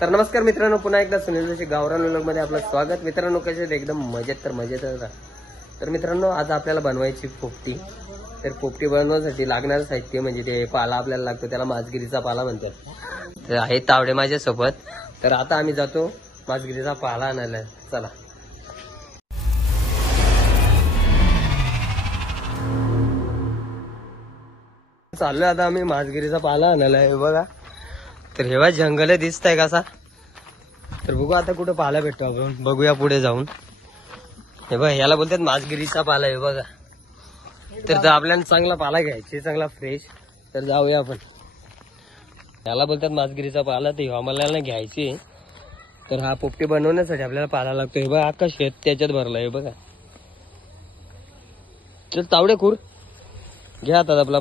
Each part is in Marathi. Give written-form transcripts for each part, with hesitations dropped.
तर नमस्कार मित्रांनो, पुन्हा एकदा सुनील जोशी गावरान व्लॉग मध्ये आपलं स्वागत. मित्रांनो, कसे एकदम मजेत तर मित्रांनो, आज आपल्याला बनवायची पोपटी. तर पोपटी बनवण्यासाठी लागणारं साहित्य म्हणजे ते पाला आपल्याला लागतो, त्याला मासगिरीचा पाला म्हणतात. तर आहे तावडे माझ्यासोबत. तर आता आम्ही जातो मासगिरीचा पाला आणायला. चला चाललोय आता आम्ही मासगिरीचा पाला आणायला. हे बघा, तर हेवा जंगल दिसतंय कसा. तर बघू आता कुठं पाला भेटतो आपण, बघूया पुढे जाऊन. हे बघा, याला बोलतात मासगिरीचा पाला. हे बघा, तर आपल्याला चांगला पाला घ्यायचा, चांगला फ्रेश. तर जाऊया आपण. याला बोलतात मासगिरीचा पाला. तर आम्हाला घ्यायची. तर हा पोपटी बनवण्यासाठी आपल्याला पाला लागतो. हे बघा, अख्खा शेत त्याच्यात भरलं. हे बघा, चल तावडे खूर घ्या आता आपला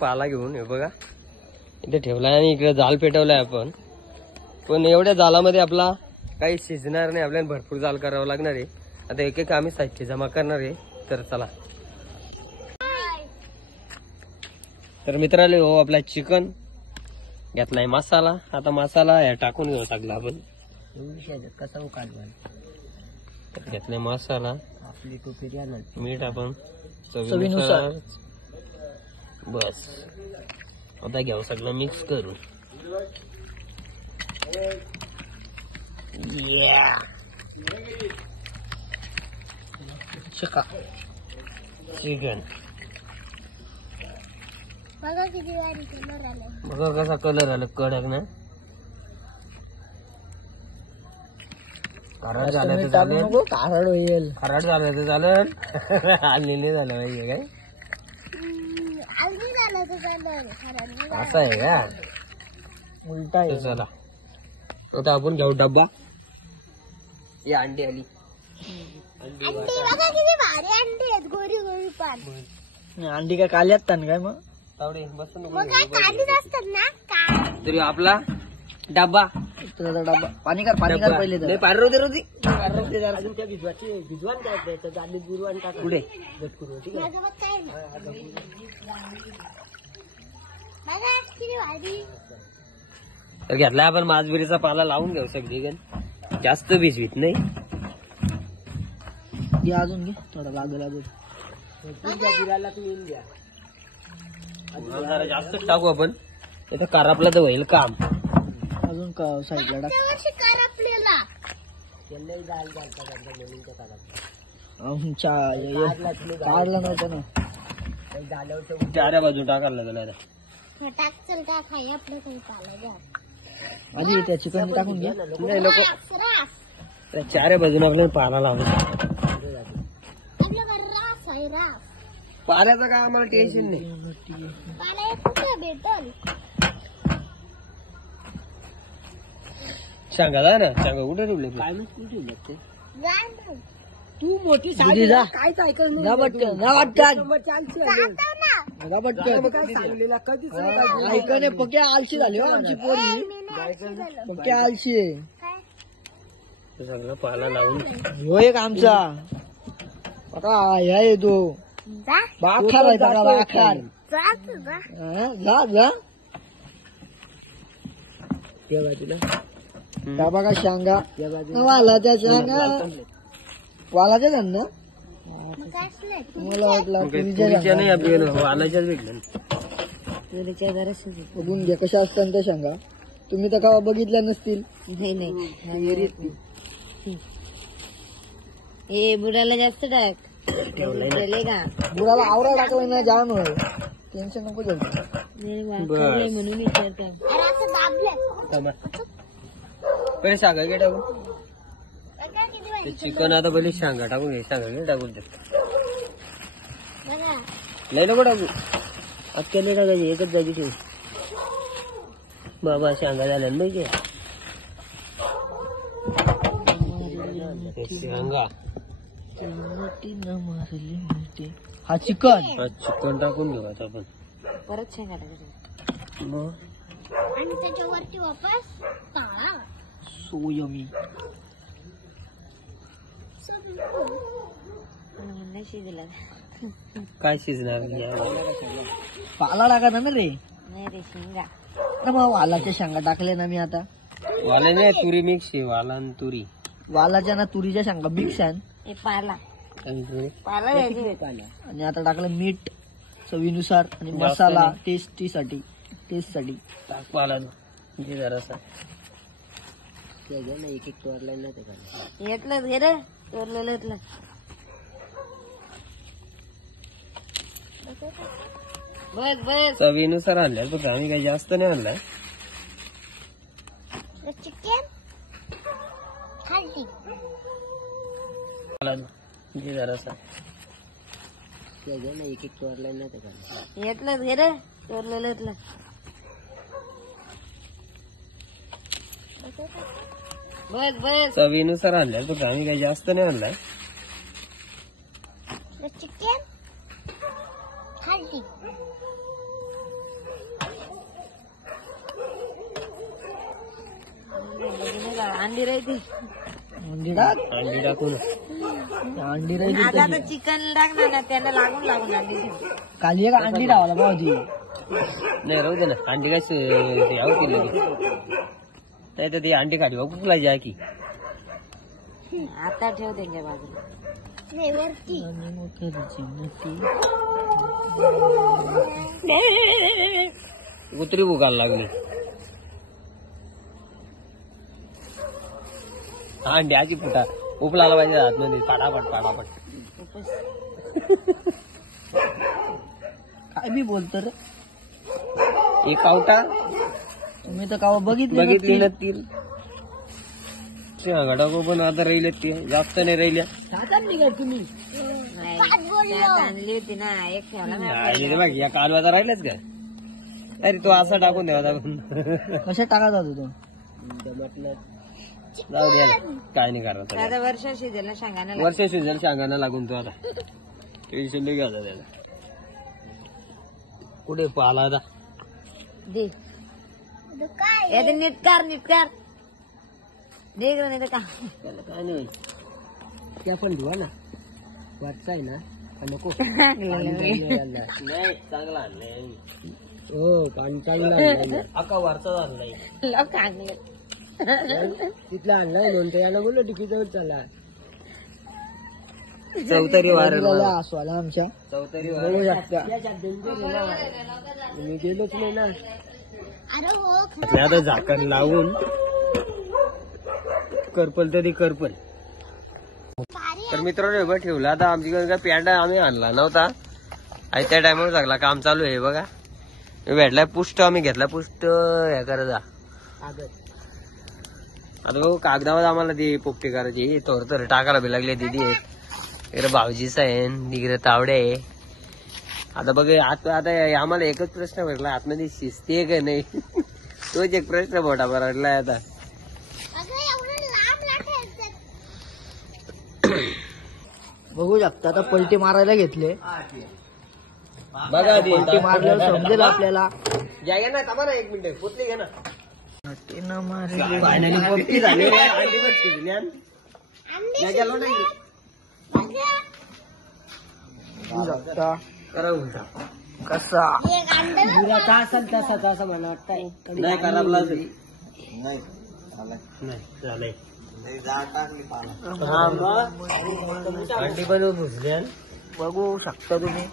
पाला घेऊन. हे बघा, इथे ठेवलाय आणि इकडे जाल पेटवलाय आपण. पण एवढ्या जालामध्ये आपला काही शिजणार नाही, आपल्याला भरपूर जाल करावं लागणार आहे. आता एक एक आम्ही साहित्य जमा करणार आहे. तर चला. तर मित्रांनो, हो आपला चिकन घेतलाय, मसाला. आता मसाला या टाकून घेऊ टाकला आपण. कसा घेतलाय मसाला, आपली टोपी, मीठ आपण चवीनुसार. बस आता घ्यावं सगळं मिक्स करून. चिकन बघा कसा कलर आला, कडक ना. खराड झालं तर चालेल, खराड होईल. खराड झालं तर चालेल. आलेले झालं पाहिजे काय, असं आहे का? उलटा आहे. चला आता आपण घेऊ डब्बा. ही अंडी आली. अंडी काय काली असतात काय? मग तावडे बसून तरी आपला डब्बा. डब्बा पाणी कर पहिले. पाणी रोजी भिजवान द्यायचं. गाडीत गुरुवान टाक पुढे. तर घेतलाय आपण मासगिरीचा पाला, लावून घेऊ सगळी गण. जास्त भिजवीत नाही. अजून घे थोडा लागेल. जरा जास्त टाकू आपण, इथं कारपला तर होईल काम. अजून साईडला काढला नव्हतं ना, चाऱ्या बाजू टाकायला लागला. आधी त्या चिकन टाकून घ्या. नाही लोक त्या चाऱ्या बाजूला आपल्याला पाला लावला. पाण्याचं काय आम्हाला टेन्शन नाही. सांगा ना, सांगा कुठे ठेवले काय ठेवले तू मोठी साडी कायच ऐकलं ना. पटकन ऐकणे पक्या आळशी झाली हो आमची पोरी. पक्या आळशी आहे. सगळं पाला लावून हो एक आमचा आता ह्या येतो बाखार आहे. बाखार जा जा या बाजूला. त्या बघा शेंगा वाला, त्या शेंगा वालाच्या ना. मला वाटलं नाही, आपल्याला वालाच्याच भेटलं. बघून घ्या कशा असतात त्या शेंगा. तुम्ही तर का बघितल्या नसतील. नाही हे बुडाला जास्त टाक. बुडाला आवरा टाकलं ना, जाम होय. टेन्शन नको घेऊ म्हणून विचारतो. पहिले सांगा घे टाकून. चिकन आता पहिले शांगा टाकून घे. शांगा घे टाकून दे. लय नको टाकू, अख्ख्या नाही टाकायची, एकच जागी ठेवू. बाबा शांगा झाल्या ना पाहिजे. शांगा हा चिकन टाकून घेऊ आता आपण. परत शेंगा टाकायचं आणि त्याच्यावरती वापस काळा. So yummy. शिजला काय शिजणार? पाला टाका ना रे. नाही रे शेंगा. वालाच्या शेंगा टाकले ना मी आता. वाला नाही तुरी मिक्स आहे, वाला आणि तुरी. वालाच्या ना तुरीच्या शेंगा मिक्स आहे. हे पाला आणि पाला द्यायची. आणि आता टाकलं मीठ चवीनुसार आणि मसाला टेस्टसाठी. टाक वाला म्हणजे जरासा एक तोरला ना ते येतलंच घे रे चोरलेलं येतलं. बस बस. चवीनुसार आणलाय बघ, आम्ही काही जास्त नाही आणलाय. चिकन वाला म्हणजे जरासा एक तोरला ना ते येतलंच घे रे चोरलेलं येतलं. बस बस. चवीनुसार आणलाय बघ, आम्ही काही जास्त नाही आणलाय. चिकन अंडी राहते. अंडी टाक. अंडी टाकून अंडी राहिली आता आता चिकन टाकणार ना त्यांना लागून अंडी. खाली एक अंडी लावायला भाऊजी. नाही राहू दे ना, अंडी काय होती लगेच. नाही तर ती अंडी खाली बघ फुलायची आहे की. आता ठेव त्यांच्या बाजूला. कुत्री भुकायला लागली. अंडी आजी फुटा उपलाला पाहिजे आतमध्ये पाडापट. काय बी बोलतो रे एक कावटा तुम्ही तर कावा बघितली ना ती गडा पण आता राहिले ते जास्त नाही राहिल्या. तुम्ही नाही त्यात आणली होती ना एक ठेवला ना. नाही बघ या कालवाचा राहिलाच का. अरे तो असा टाकून द्यावा कशा टाकायचा होता तो. जाऊ द्या काय नाही करायचं. आता वर्ष शिजेल ना शेंगाना. वर्ष सीझन सांगायला लागून तो आता टेन्शन नाही घ्यायचं त्याला. कुठे पाला आता दे यात नीटकार दे इकडं नाही तर का. त्याला काय नाही त्या पण धुवा ना वरचा आहे ना नको. नाही चांगला आणलाय हो चांगला अका वरचा आणलाय तिथला आणलाय नंतर याला बोललो टिकीजवळ चला. चौतरी वार आसवाला आमच्या चौतरी बघू शकता. मी गेलोच नाही ना. आता झाकण लावून करपल तरी करपल. तर मित्रांनो बघ ठेवला आता आमच्याकडे काय पॅन्ट आम्ही आणला नव्हता आणि त्या टायमावर सगळा काम चालू आहे बघा. भेटलाय पुष्ट आम्ही घेतला पुष्ट हे करायचा. आता बघू कागदावर आम्हाला ती पोपटी करायची तर टाकायला बी लागले दिदी आहेत. इकडे भाऊजीच आहे तिकडे तावडे आहे. आता बघ आता आम्हाला एकच प्रश्न भेटला आतमध्ये शिस्ती आहे का नाही. तोच एक प्रश्न मोठा पडलाय आता. बघू शकता आता पलटी मारायला घेतले. बघा पलटी मारल्यावर समजेल आपल्याला. घ्या ना थांबा ना एक मिनिट पोचली घ्या ना. फायनली पोपटी झाली रे. अंडी पण शिजली आण. घ्या गेलो नाही करा उलटा कसा बुराचा असेल तसा मला वाटतंय. नाही खराबला नाही झालंय. अंडी पण भुजल्या बघू शकता तुम्ही.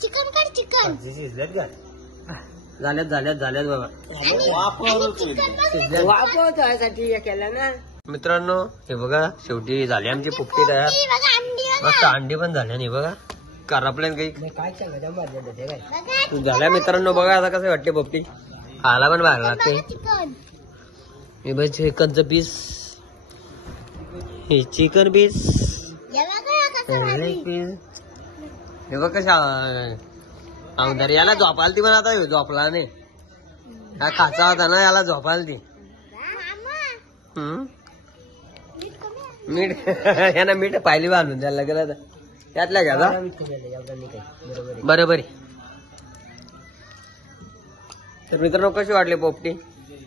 चिकन शिजल्यात का झाल्यात बाबा. वापरायसाठी केला ना. मित्रांनो हे बघा शेवटी झाली आमची पोपटी तयार. मस्त अंडी पण झाल्या नाही बघा करापल्यान काही झाल्या. मित्रांनो बघा आता कसं वाटते पोपटी खायला पण बाहेर लागते. हे बघ चिकनचं पीस हे चिकन पीस हे बघ कशा आमदार याला झोपायला ती पण आता झोपला नाही. हा खाचा होता ना याला झोपायला ती. मीठ यांना मीठ पायली बांधून द्यायला गेला तर त्यातल्या घ्या बरोबर. तर मित्रांनो कशी वाटली पोपटी.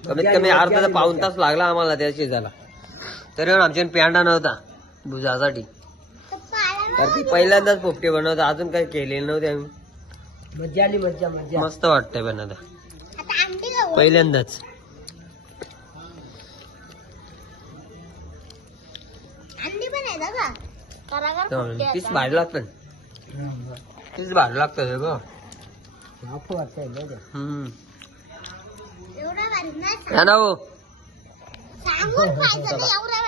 कमीत कमी अर्धा पाऊण तास लागला आम्हाला त्या शिजायला. तरी आमच्या प्यांडा नव्हता भुजासाठी. तर ती पहिल्यांदाच पोपटी बनवता अजून काही केलेली नव्हती आम्ही. मज्जा आली मज्जा मज्जा. मस्त वाटतंय पण आता आता अंडी खाऊ. पहिल्यांदाच. अंडी पण आहे का करागर पीस भारी लागतं. पीस भारी लागतं हे गं. एवढा भारी नाही हा ना हो. सांगून खायचं नाही, एवढा